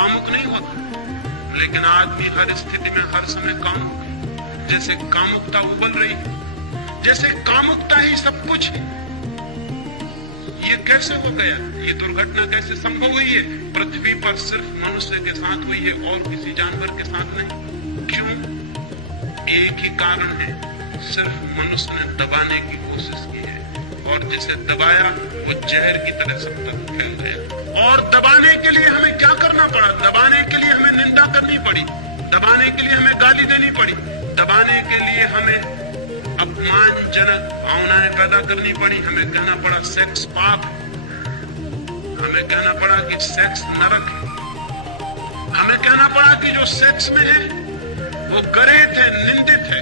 कामुक नहीं होता, लेकिन आदमी हर स्थिति में हर समय कामुक है। जैसे कामुकता उबल रही है, जैसे कामुकता ही सब कुछ है। ये कैसे हो गया? ये दुर्घटना कैसे संभव हुई है? पृथ्वी पर सिर्फ मनुष्य के साथ हुई है और किसी जानवर के साथ नहीं। क्यों? एक ही कारण है, सिर्फ मनुष्य ने दबाने की कोशिश की है, और जिसे दबाया वो जहर की तरह सब तक फैल गया। और दबाने के लिए हमें क्या करना पड़ा? दबाने के लिए हमें निंदा करनी पड़ी, दबाने के लिए हमें गाली देनी पड़ी, दबाने के लिए हमें अपमानजनक भावनाएं पैदा करनी पड़ी। हमें कहना पड़ा सेक्स पाप है, हमें कहना पड़ा कि सेक्स नरक है, हमें कहना पड़ा कि जो सेक्स में है वो गरेत है, निंदित है।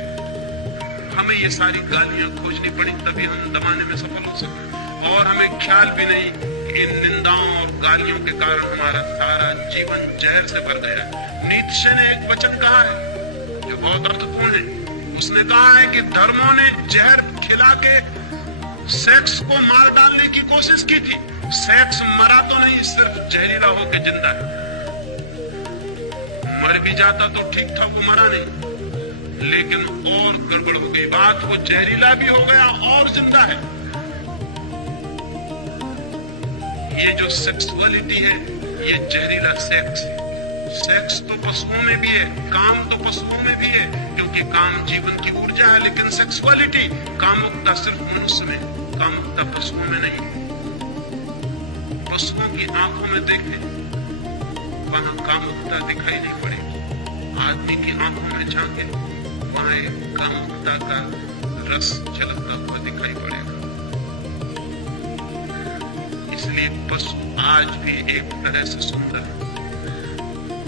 हमें ये सारी गालियां खोजनी पड़ी, तभी हम दबाने में सफल हो सके। और हमें ख्याल भी नहीं कि इन निंदाओं और गालियों के कारण हमारा सारा जीवन जहर से भर गया। नीत्शे ने एक वचन कहा है जो बहुत अर्थपूर्ण है। उसने कहा है कि धर्मों ने जहर खिला के सेक्स को मार डालने की कोशिश की थी। सेक्स मरा तो नहीं, सिर्फ जहरीला होकर जिंदा है। मर भी जाता तो ठीक था, वो मरा नहीं, लेकिन और गड़बड़ हो गई बात। वो जहरीला भी हो गया और जिंदा है। ये जो सेक्सुअलिटी है, ये जहरीला सेक्स है। सेक्स तो पशुओं में भी है, काम तो पशुओं में भी है, क्योंकि काम जीवन की ऊर्जा है। लेकिन सेक्सुअलिटी, कामुकता सिर्फ मनुष्य में, कामुकता पशुओं में नहीं। पशुओं की आंखों में देखें, वहां कामुकता दिखाई नहीं पड़ेगी। आदमी की आंखों में झांके, वहां एक कामुकता का रस झलकता हुआ दिखाई पड़ेगा। इसलिए पशु आज भी एक तरह से सुंदर है,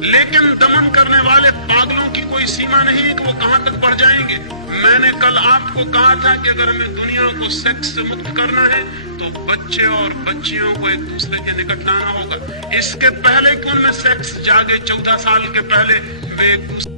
लेकिन दमन करने वाले पागलों की कोई सीमा नहीं है कि वो कहां तक बढ़ जाएंगे। मैंने कल आपको कहा था कि अगर हमें दुनिया को सेक्स से मुक्त करना है तो बच्चे और बच्चियों को एक दूसरे के निकट लाना होगा। इसके पहले कि उनमें सेक्स जागे, 14 साल के पहले वे एक दूसरे